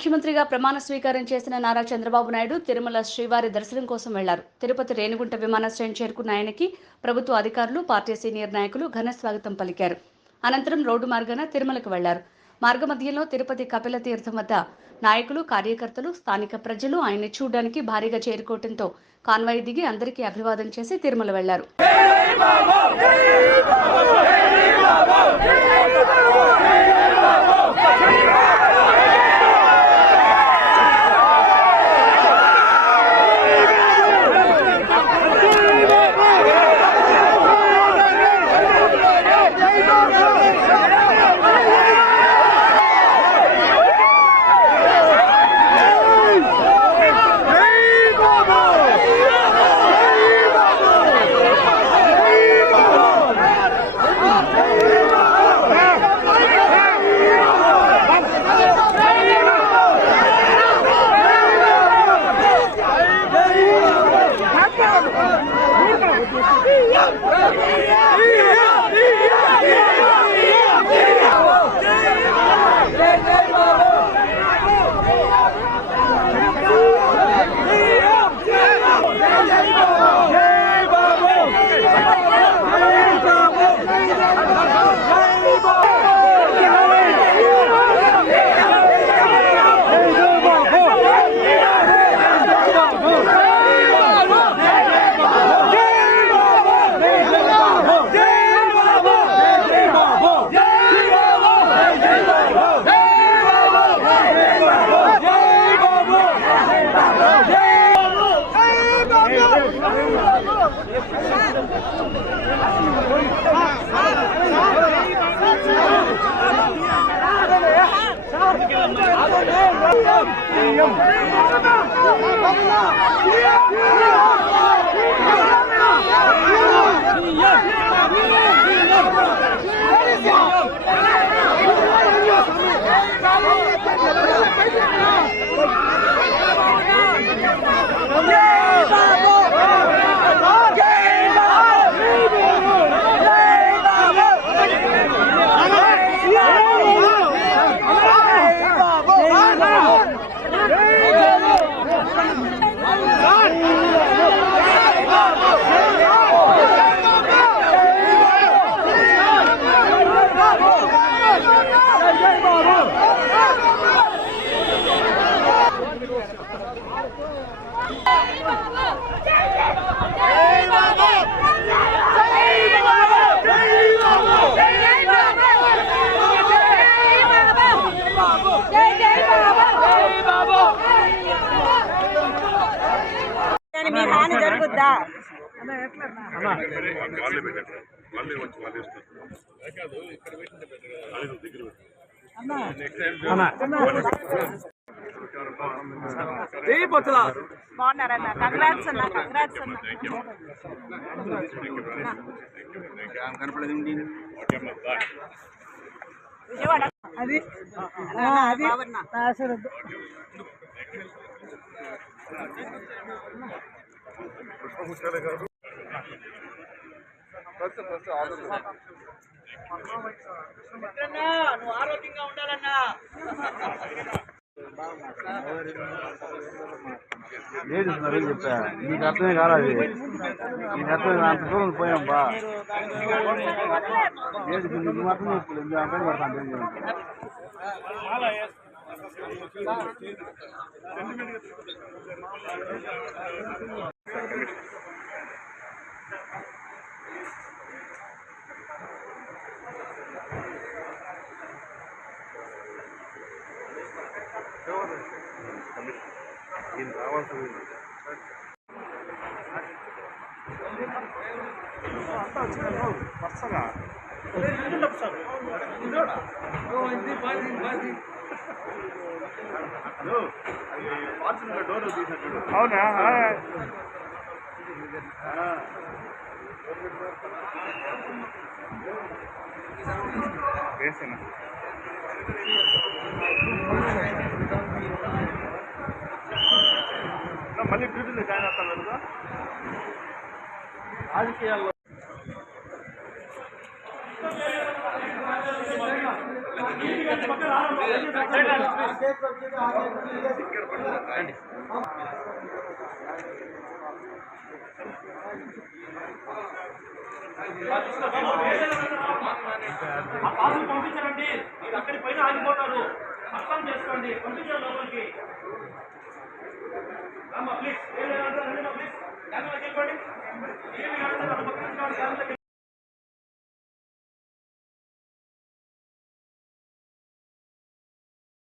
ముఖ్యమంత్రిగా ప్రమాణ స్వీకారం చేసిన నారా చంద్రబాబు నాయుడు తిరుమల శ్రీవారి దర్శనం కోసం వెళ్లారు. తిరుపతి రేణిగుంట విమానాశ్రయం చేరుకున్న ఆయనకి ప్రభుత్వ అధికారులు, పార్టీ సీనియర్ నాయకులు ఘన స్వాగతం పలికారు. అనంతరం రోడ్డు మార్గాన తిరుమలకు వెళ్లారు. మార్గమధ్యంలో తిరుపతి కపిల తీర్థం వద్ద నాయకులు, కార్యకర్తలు, స్థానిక ప్రజలు ఆయన్ని చూడడానికి భారీగా చేరుకోవడంతో కాన్వాయ్ దిగి అందరికీ అభివాదం చేసి తిరుమల వెళ్లారు. బాగున్నారన్న, కంగ్రాట్స్ అన్న, కంగ్రాట్స్ అన్న. విజయవాడ అది నువ్వు ఆరోగ్యంగా ఉండాలన్నా. లేదు సరే చెప్పా, నీకు అర్థమే కాదు, అది నీకు అర్థం అంత దూరం పోయాంబా. లేదు నీకు మాత్రం చెప్పులేదు, అర్థం పడతాను. నేను రావాల్సింది వరుసగా డోర్ తీసినట్టు. అవునా? వేసేనా మళ్ళీ డ్యూటీలో జాయిన్ అవుతాను కదా రాజకీయాల్లో. పంపించారండి, మీరు అక్కడి పైన ఆగిపోతారు, అర్థం చేసుకోండి, పంపించారు లోపలికి. ప్లీజ్ ప్లీజ్ చెప్పండి.